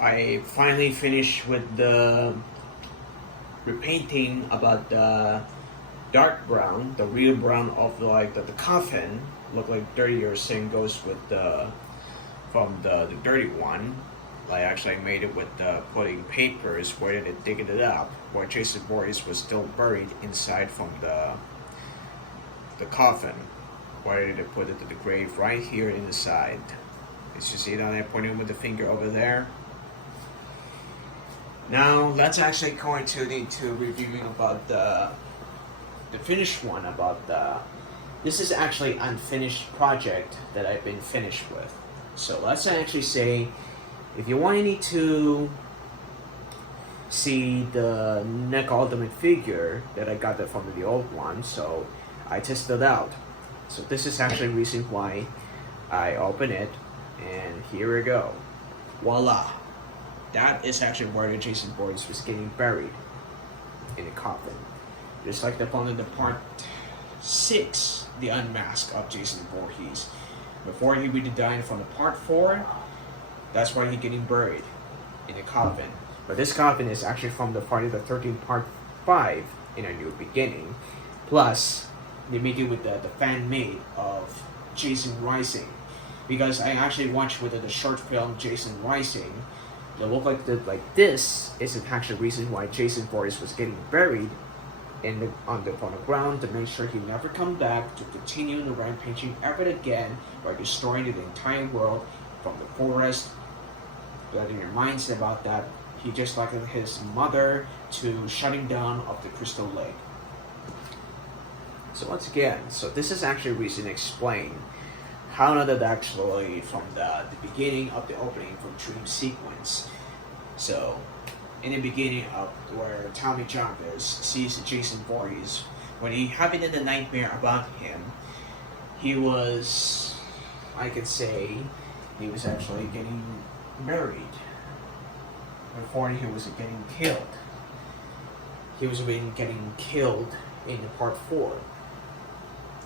I finally finished with the repainting about the dark brown, the real brown of the coffin. Look like dirtier same goes with the from the dirty one. Like actually I made it with putting papers where they digging it up, where Jason Voorhees was still buried inside from the coffin. Where did they put it to the grave right here in the side. As you see it on there, pointing with the finger over there. Now let's actually go into reviewing about the finished one about the. This is actually unfinished project that I've been finished with. So let's actually say, if you want any to see the neck ultimate figure that I got that from the old one, so I tested it out. So this is actually the reason why I open it, and here we go. Voila! That is actually where the Jason Voorhees was getting buried in a coffin. Just like the one in the part 6, the unmask of Jason Voorhees. Before he really died from the part 4, that's why he's getting buried in a coffin. But this coffin is actually from the Friday the 13th part 5 in A New Beginning. Plus, they made it with the fan made of Jason Rising. Because I actually watched with the short film Jason Rising. It looked like this is the actual reason why Jason Voorhees was getting buried on the ground, to make sure he never come back to continue the rampaging ever again by destroying the entire world from the forest. Letting your minds about that, he just like his mother to shutting down of the Crystal Lake. So once again, so this is actually a reason to explain how that actually from the beginning of the opening from dream sequence. So in the beginning of where Tommy Jarvis sees Jason Voorhees, when he having the nightmare about him, he was, I can say, he was actually getting married before he was getting killed. He was getting killed in part 4.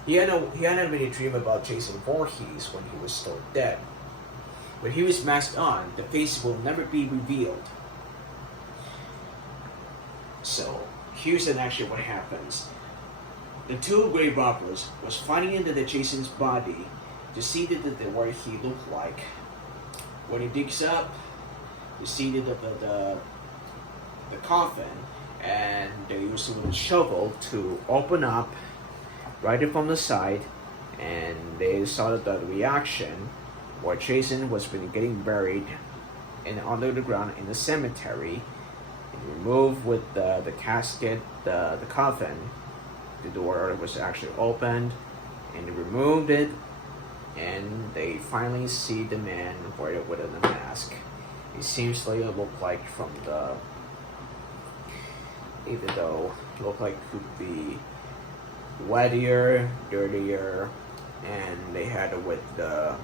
He had a many dream about Jason Voorhees when he was still dead. When he was masked on, the face will never be revealed. So here's actually what happens. The two grave robbers was finding into the Jason's body to see what he looked like. When he digs up, you see the coffin, and they used a shovel to open up right from the side, and they saw the reaction where Jason was getting buried under the ground in the cemetery. And removed with the casket, the coffin. The door was actually opened, and they removed it, and they finally see the man with the mask. It seems like it looked like from the, even though it looked like it could be wettier, dirtier, and they had it with the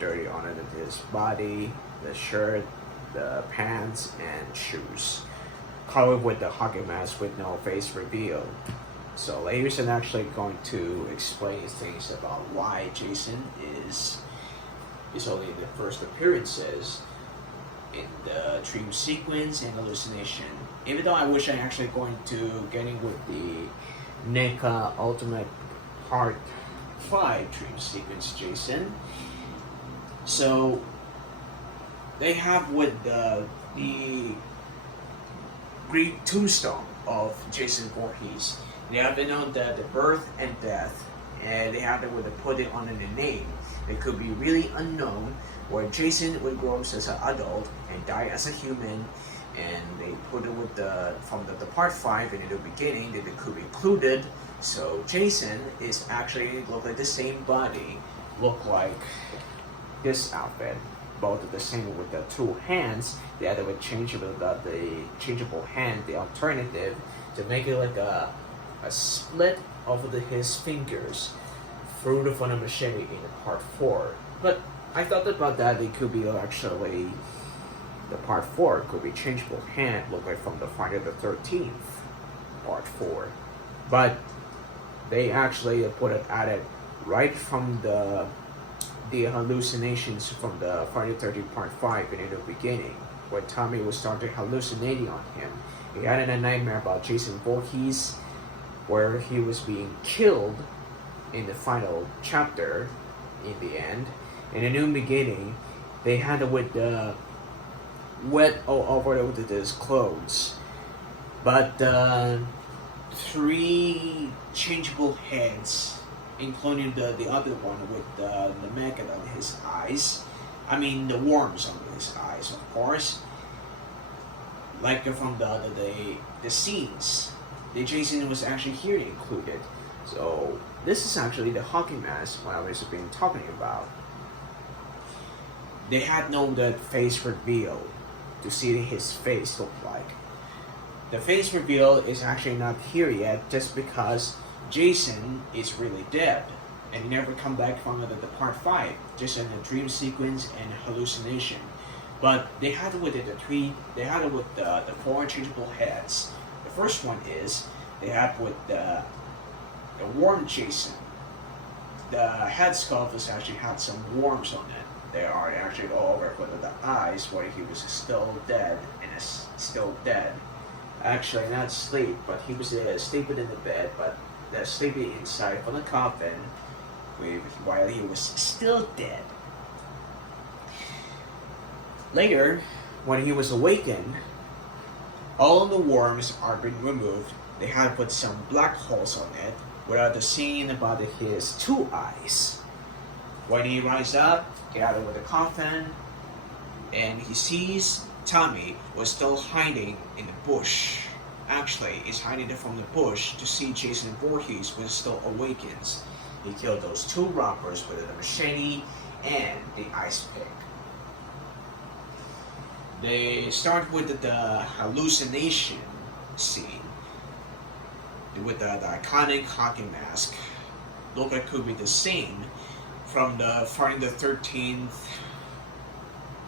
dirty on it of his body, the shirt, the pants and shoes, covered with the hockey mask with no face reveal. So Larson actually going to explain things about why Jason is only in the first appearances in the dream sequence and hallucination. Even though I wish I actually going to get in with the NECA Ultimate Part 5 dream sequence Jason. So they have with the Greek tombstone of Jason Voorhees. They have been on the birth and death, and they have to put it on the name. It could be really unknown, where Jason would grow as an adult and die as a human, and they put it with from the part 5 in the beginning that it could be included. So Jason is actually look like the same body, look like this outfit. Both of the same with the two hands. The other with changeable the changeable hand, the alternative, to make it like a split over his fingers through the front of machete in the part 4. But I thought about that it could be actually the part 4 could be changeable hand, look like from the Friday the 13th part 4. But they actually put it at it right from the the hallucinations from the Friday the 13th Part 5 in the beginning, when Tommy was started hallucinating on him. He had a nightmare about Jason Voorhees, where he was being killed in the final chapter in the end. In a new beginning, they had it with the wet all over with his clothes. But three changeable heads, including the other one with the maggot on his eyes. I mean the worms on his eyes, of course. Like from the scenes, the Jason was actually here included. So this is actually the hockey mask what I was been talking about. They had no the face reveal to see his face look like. The face reveal is actually not here yet, just because Jason is really dead and he never come back from the part 5, just in a dream sequence and hallucination. But they had it with the four changeable heads. The first one is they had with the worm Jason. The head sculpt actually had some worms on it. They are actually all over with the eyes where he was still dead and is still dead. Actually not asleep, but he was sleeping in the bed, but sleeping inside from the coffin while he was still dead. Later, when he was awakened, all of the worms are being removed. They had put some black holes on it without the scene about his two eyes. When he rises up, get out of the coffin, and he sees Tommy was still hiding in the bush. Actually, he's hiding from the bush to see Jason Voorhees was still awakens. He killed those two robbers with the machete and the ice pick. They start with the hallucination scene with the iconic hockey mask. Look like it could be the same from the Friday the 13th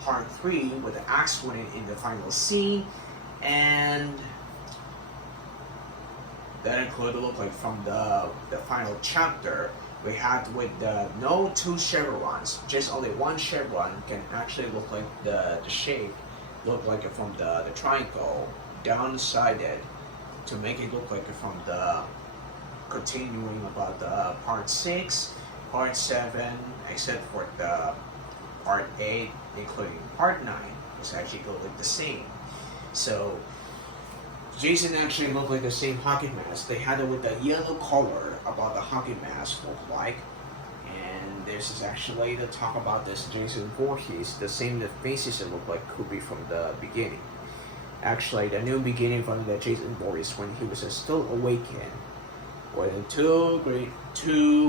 Part 3 with the axe winning in the final scene, and that included look like from the final chapter we had with the no two chevrons, just only one chevron can actually look like the shape look like it from the triangle downsided to make it look like it from the continuing about the part 6, part 7, except for the part 8, including part 9, was actually go like the same. So Jason actually looked like the same hockey mask. They had it with the yellow color about the hockey mask look like. And this is actually to talk about this Jason Voorhees, the same the faces that look like could be from the beginning. Actually, the new beginning from the Jason Voorhees when he was still awakened, when two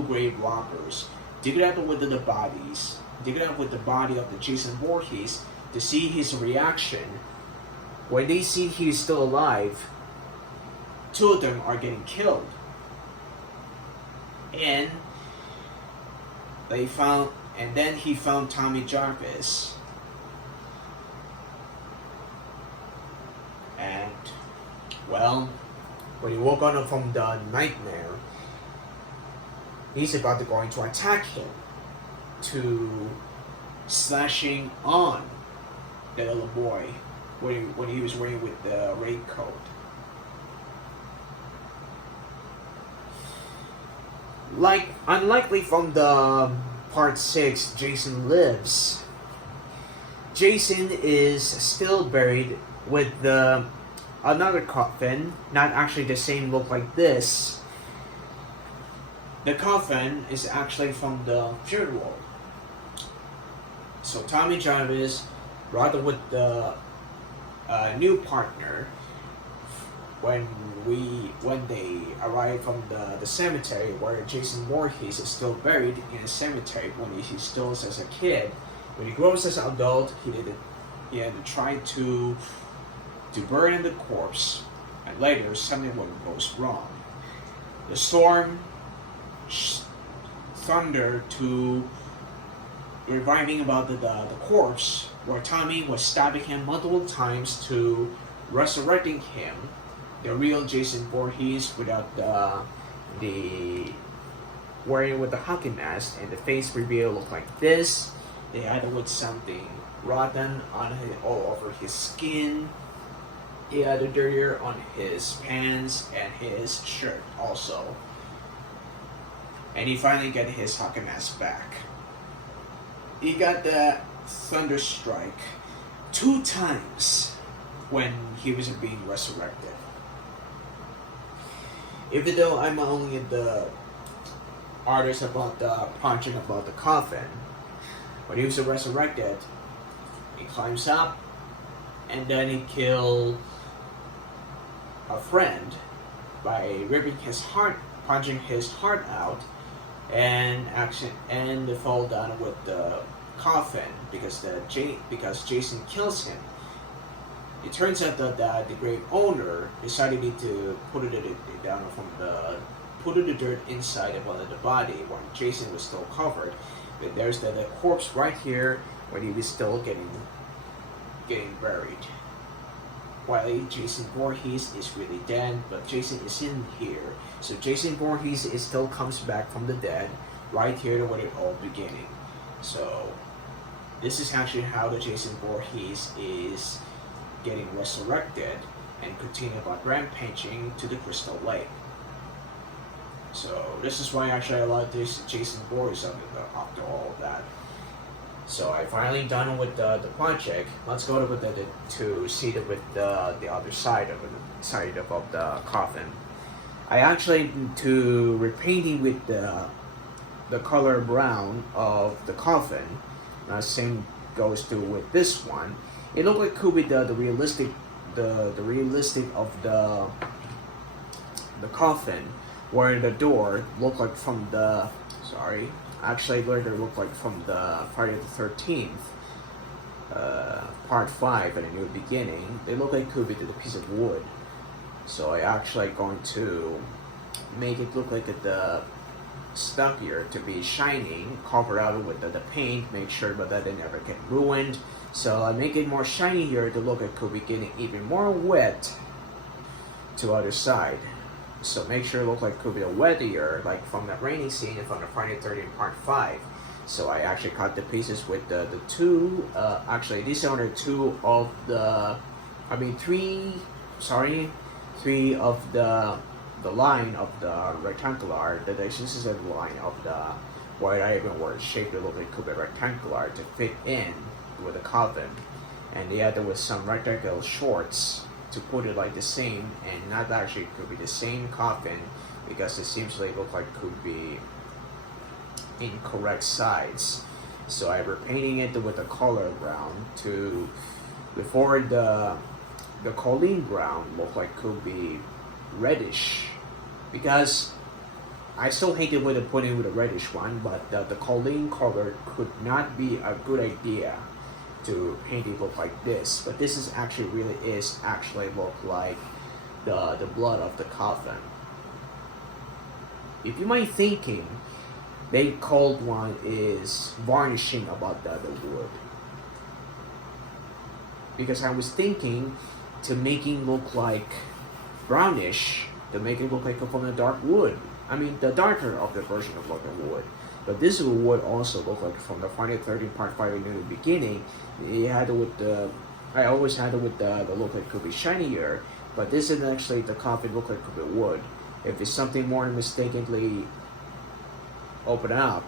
great robbers dig it out with the bodies, dig it out with the body of the Jason Voorhees to see his reaction. When they see he's still alive, two of them are getting killed. And then he found Tommy Jarvis. And well, when he woke up from the nightmare, he's about to going to attack him, to slashing on the little boy when he was wearing with the raincoat. Like unlikely from the part 6, Jason lives. Jason is still buried with another coffin, not actually the same look like this. The coffin is actually from the funeral. So Tommy Jarvis, rather with the new partner, when they arrive from the cemetery where Jason Voorhees is still buried in a cemetery when he still as a kid. When he grows as an adult, he had to try to bury the corpse, and later something goes wrong. The storm, thunder to reviving about the corpse, where Tommy was stabbing him multiple times to resurrecting him, the real Jason Voorhees without the wearing with the hockey mask, and the face reveal looked like this. They had with something rotten on his, all over his skin. He had a dirtier on his pants and his shirt also. And he finally got his hockey mask back. He got the thunder strike 2 times when he was being resurrected. Even though I'm only the artist about the punching about the coffin, when he was resurrected, he climbs up and then he killed a friend by ripping his heart, punching his heart out, and they fall down with the coffin because Jason kills him. It turns out that the grave owner decided to put it down from the dirt inside of the body when Jason was still covered. But there's the corpse right here when he was still getting buried. While Jason Voorhees is really dead, but Jason is in here. So Jason Voorhees still comes back from the dead right here to what it all beginning. So this is actually how the Jason Voorhees is getting resurrected and continue about rampaging to the Crystal Lake. So this is why actually I love this Jason Voorhees after all of that. So I finally done with the project. Let's go to see with the other side of the coffin. I actually to repainting with the color brown of the coffin. Same goes to with this one. It looked like could be the realistic of the coffin, where the door looked like from the actually where they looked like from the Friday the 13th part 5 at a new beginning. They look like could be the piece of wood. So I actually going to make it look like the stuff here to be shining, cover out with the paint, make sure that they never get ruined. So I make it more shiny here to look like could be getting even more wet to other side. So make sure it look like could be a wettier, like from the raining scene and from the Friday the 13th part 5. So I actually cut the pieces with the two, actually these are the two of the, three of the line of the rectangular, this is the line of the, where I even were shaped a little bit could be rectangular to fit in with the coffin. And the other was some rectangle shorts to put it like the same, and not actually could be the same coffin because it seems like look like could be incorrect sides. So I repainting it with the color brown to before the Colleen brown look like could be reddish, because I still hate it with the putting with a reddish one, but the Colleen color could not be a good idea to paint it look like this. But this is actually really is actually look like the blood of the coffin. If you might thinking, they called one is varnishing about the other wood, because I was thinking to making look like brownish, to make it look like from the dark wood. The darker of the version of looking wood. But this would also look like from the Friday the 13th part 5 in the beginning. It had with the, I always had it with the look like could be shinier, but this is actually the coffin look like could be wood. If it's something more mistakenly open up,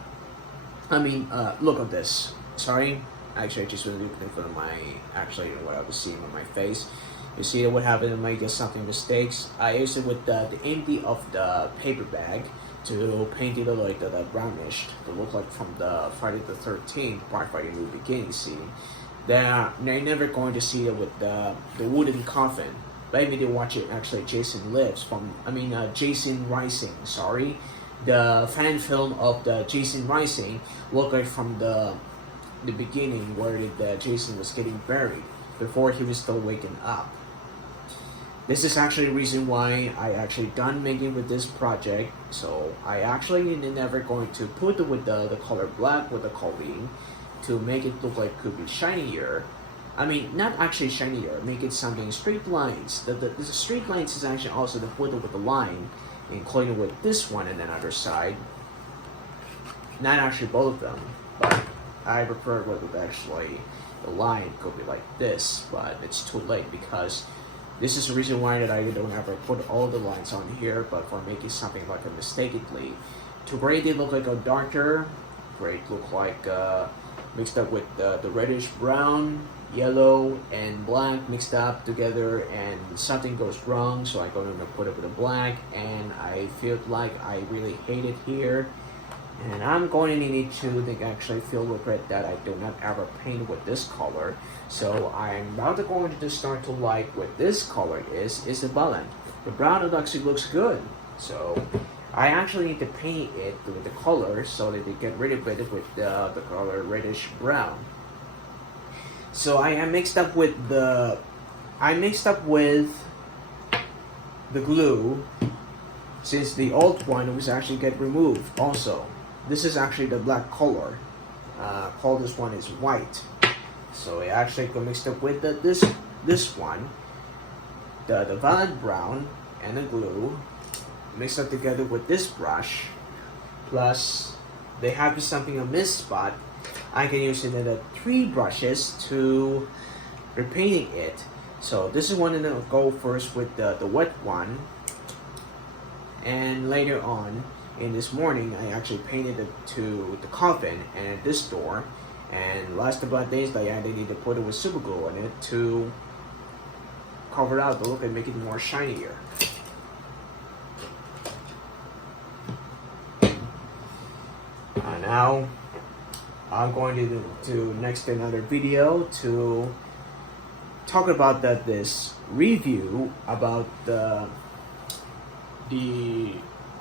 look at this. Sorry, actually I just was looking for what I was seeing on my face. You see what happened when I get something mistakes. I used it with the empty of the paper bag to paint it like the brownish to look like from the Friday the 13th part by the new beginning scene. They're never going to see it with the wooden coffin. Maybe they watch it actually Jason Lives from Jason Rising, the fan film of the Jason Rising look like from the beginning where the Jason was getting buried before he was still waking up. This is actually the reason why I actually done making with this project. So I actually never going to put it with the color black with the Colleen to make it look like could be shinier. Not actually shinier, make it something straight lines. The straight lines is actually also the put it with the line, including with this one and another side. not actually both of them, but I prefer with actually the line could be like this, but it's too late because this is the reason why that I don't ever put all the lines on here, but for making something like a mistakenly to grade it look like a darker, grade look like mixed up with the reddish brown, yellow and black mixed up together, and something goes wrong, so I'm going to put it with a black, and I feel like I really hate it here, and I'm going to need to actually feel regret that I do not ever paint with this color. So I'm about to go into start to like what this color is the balance. The brown actually looks good, so I actually need to paint it with the color so that they get rid of it with the color reddish brown. So I mixed up with the glue, since the old one was actually get removed. Also, this is actually the black color. Call this one is white. So I actually mixed up with this one, the violet brown and the glue, mixed up together with this brush. Plus, they have something on this spot. I can use the 3 brushes to repainting it. So this is one that I'll go first with the wet one, and later on in this morning I actually painted it to the coffin and this door. And last about days I need to put it with super glue on it to cover out the look and make it more shinier. Now I'm going to do next another video to talk about this review about the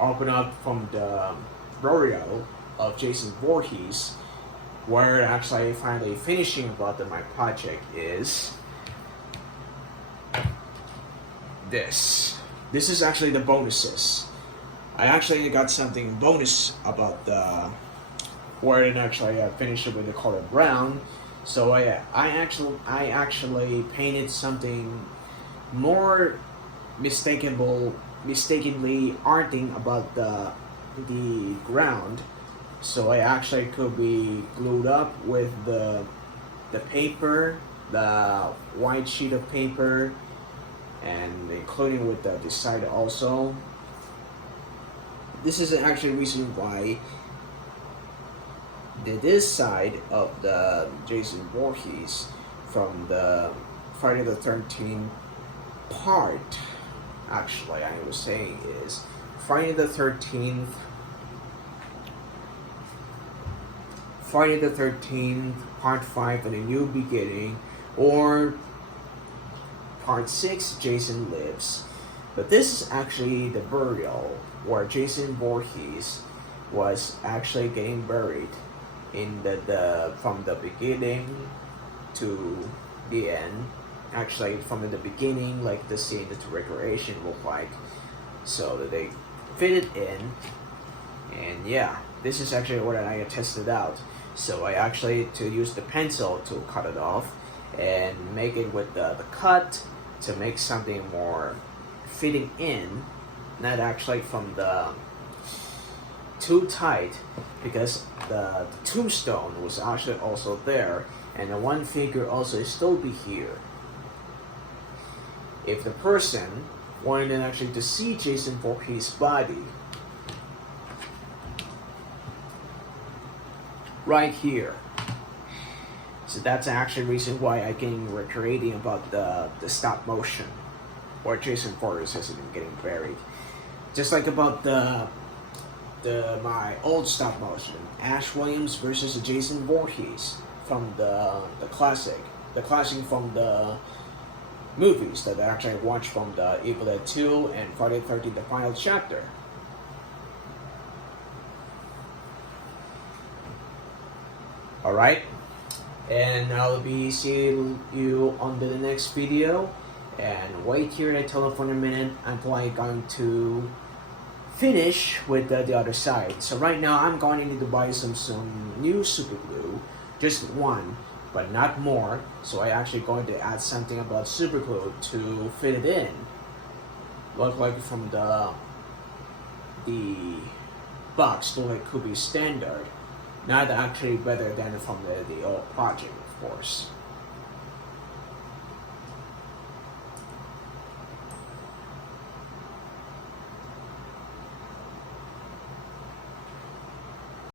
open up from the burial of Jason Voorhees, where actually finally finishing about my project is this. This is actually the bonuses. I actually got something bonus about the where it actually finished it with the color brown. So I actually painted something more mistakenly arting about the ground. So I actually could be glued up with the paper, the white sheet of paper, and including with the side also. This is actually the reason why this side of the Jason Voorhees from the Friday the 13th part, actually I was saying is Friday the 13th part 5 and a new beginning, or part 6 Jason Lives. But this is actually the burial where Jason Voorhees was actually getting buried in the from the beginning to the end. Actually from the beginning, like the scene that the recreation looked like, so that they fit it in. And yeah, this is actually what I tested out. So I actually to use the pencil to cut it off and make it with the cut to make something more fitting in, not actually from the too tight, because the tombstone was actually also there, and the one figure also still be here. If the person wanted actually to see Jason Voorhees' body, right here. So that's actually the reason why I can recreating about the stop motion where Jason Voorhees is getting buried. Just like about my old stop motion, Ash Williams versus Jason Voorhees from the classic from the movies that I actually watched from the Evil Dead 2 and Friday the 13th, the final chapter. Alright, and I'll be seeing you on the next video, and wait here at the telephone a minute until I'm going to finish with the other side. So right now I'm going to need to buy some new super glue, just one, but not more. So I actually going to add something about super glue to fit it in. Look like from the box, look like could be standard. not actually better than from the old project, of course.